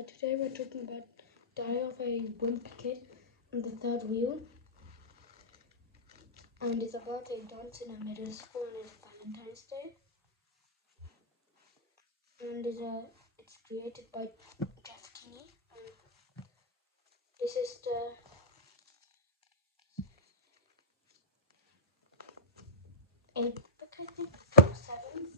Today we're talking about Diary of a Wimpy Kid and the Third Wheel, and it's about a dance in a middle school and it's Valentine's Day, and it's created by Jeff Kinney, and this is the eighth book, I think, or seventh.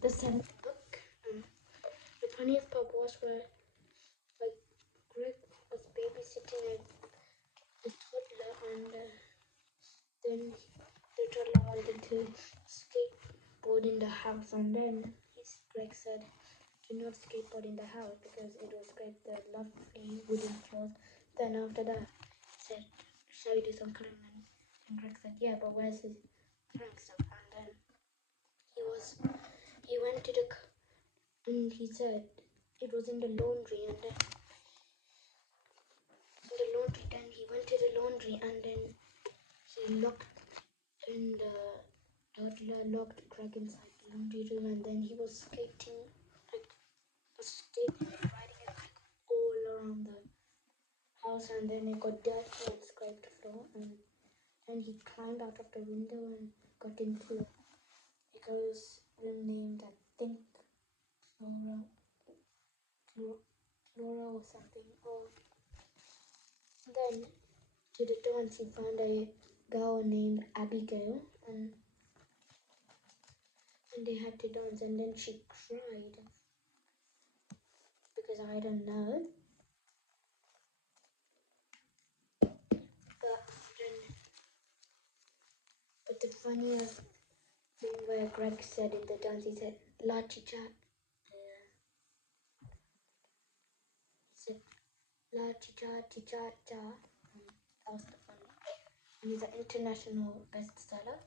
The seventh book. The funniest part was where Greg was babysitting a toddler, and then the toddler wanted to skateboard in the house, and then Greg said, "Do not skateboard in the house because it will scrape the lovely wooden floors." Then after that, he said, "Shall we do some climbing?" And Greg said, "Yeah, but where's his throwing stuff?" And then he went to and he said it was in the laundry, and then he went to the laundry, and then he locked, and the toddler locked Greg inside the laundry room, and then he was skating, riding it all around the house, and then it got dirty and scraped the floor, and then he climbed out of the window and got into a girl's room named, I think, Flora or something. Then to the dance he found a girl named Abigail, and they had to dance, and then she cried because I don't know. But the funniest thing where Greg said in the dance, he said "La Chicha." He said "La Chicha Chicha Cha." That was the funny. And he's an international bestseller.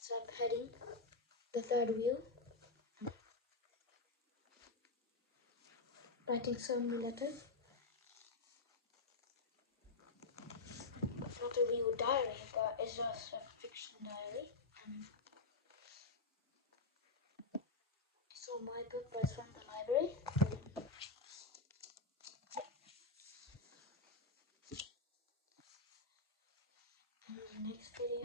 Subheading: The Third Wheel. Writing so many letters. Not a real diary, but it's just a fiction diary. So my book was from the library. And the next video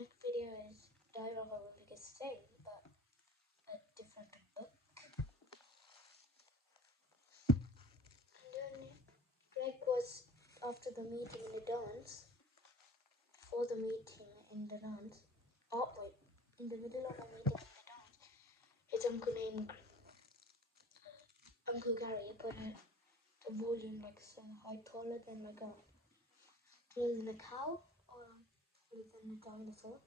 is Diary of a Wimpy Kid, same, but a different book. And then Greg was after the meeting in the dance. Before the meeting in the dance. Oh wait, in the middle of a meeting in the dance, his uncle named Uncle Gary put the volume like so high, taller than a cow or taller than a dinosaur.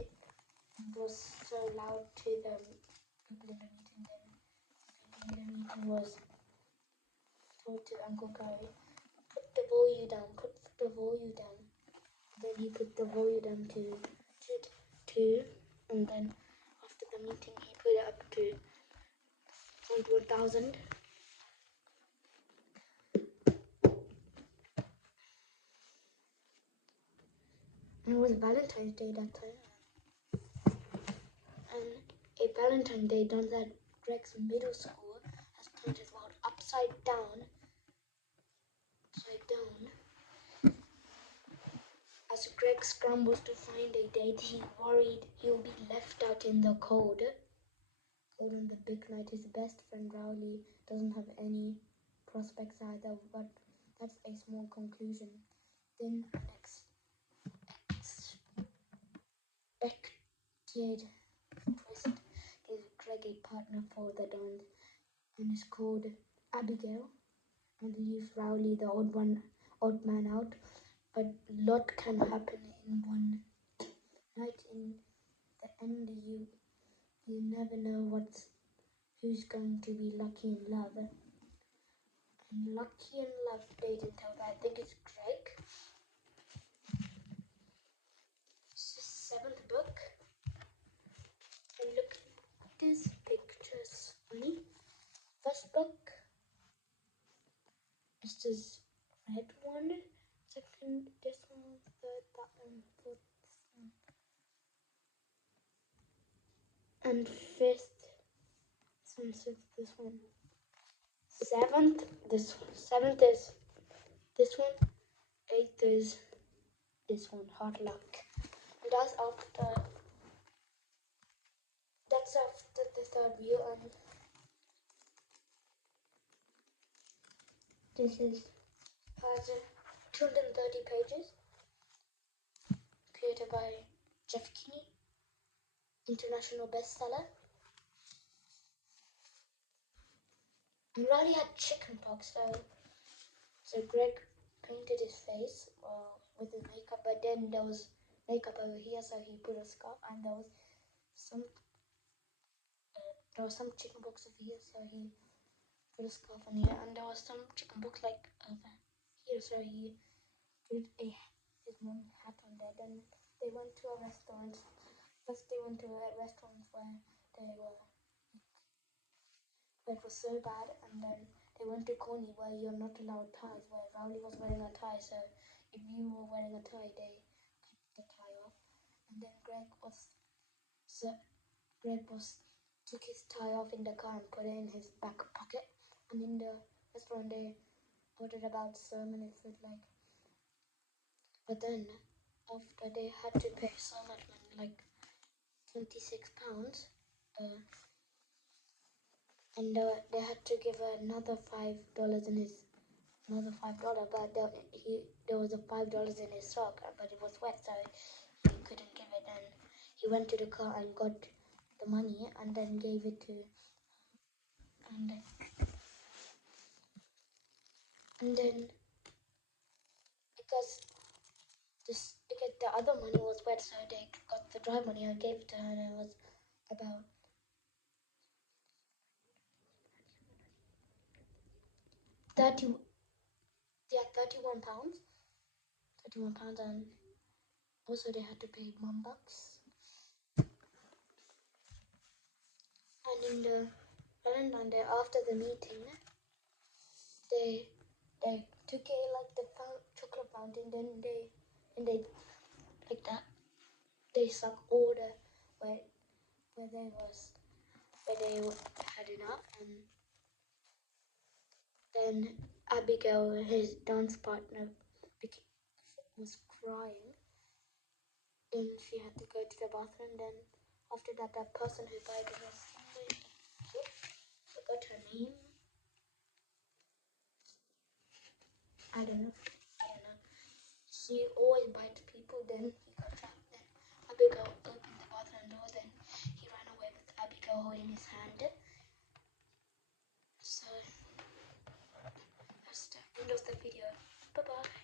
It was so loud to the people in the meeting. Then the meeting was told to Uncle Gary, put the volume down. Then he put the volume down to 2, and then after the meeting he put it up to 1,000. And it was Valentine's Day that time. And a Valentine's Day done at Greg's middle school has turned his world upside down. As Greg scrambles to find a date, he worried he'll be left out in the cold. Cold on the big night. His best friend Rowley doesn't have any prospects either, but that's a small conclusion. Then unexpected twist gives Greg a partner for the dance, and is called Abigail, and leaves Rowley, the odd man, out. But a lot can happen in one night. In the end, you never know who's going to be lucky in love. And lucky in love, they didn't tell that. I think it's Greg. It's the 7th book. And look at these pictures. I first book is this red one. Second, this one. Third, that one. Fourth, this one. And fifth, sixth, this one. Seventh, this one. Seventh is this one. Eighth is this one. Hard luck. And that's after the third view, and this has 230 pages, created by Jeff Kinney, international bestseller. And Riley had chickenpox, so Greg painted his face with his makeup, but then there was makeup over here, so he put a scarf, and there was some chickenpox over here, so he put a scarf on here, and there was some chickenpox like over here, so he put his mom hat on there. Then they went to a restaurant. First, they went to a restaurant where it was so bad, and then they went to Coney where you're not allowed ties, where Rowley was wearing a tie, so if you were wearing a tie, they cut the tie off. And then Greg took his tie off in the car and put it in his back pocket. And in the restaurant, they ordered about so many food, but then after they had to pay so much money, like £26, and they had to give another $5 in his but there was a $5 in his sock, but it was wet, so he couldn't give it. And he went to the car and got the money, and then gave it to, and then because the other money was wet, so they got the dry money and gave it to her, and it was about 31 pounds. 31 pounds, and also they had to pay $1. And in the Valentine Day, after the meeting, they took the chocolate fountain, then they like that they suck all the where they had enough, and then Abigail, his dance partner, was crying. Then she had to go to the bathroom. Then after that, that person who died was, forgot her name. I don't know. She always bites people. Then he got trapped. Then Abigail opened the bathroom door. Then he ran away with Abigail holding his hand. So that's the end of the video. Bye bye.